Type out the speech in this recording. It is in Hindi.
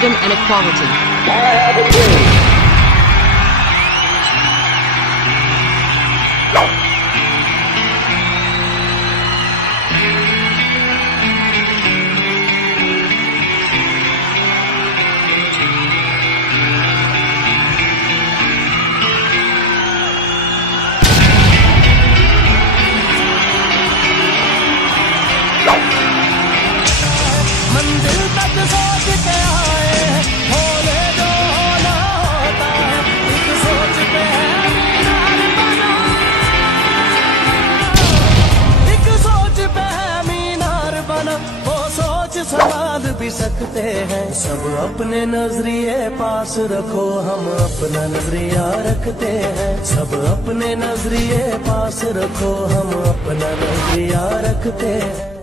freedom and equality. I have a dream. मंदिर तक सोच के आए होने दो होना होता है एक सोच पे है मीनार बना एक सोच पे है मीनार बना वो सोच संभाल भी सकते हैं सब अपने नजरिए पास रखो हम अपना नजरिया रखते हैं सब अपने नजरिए पास रखो हम अपना नजरिया रखते हैं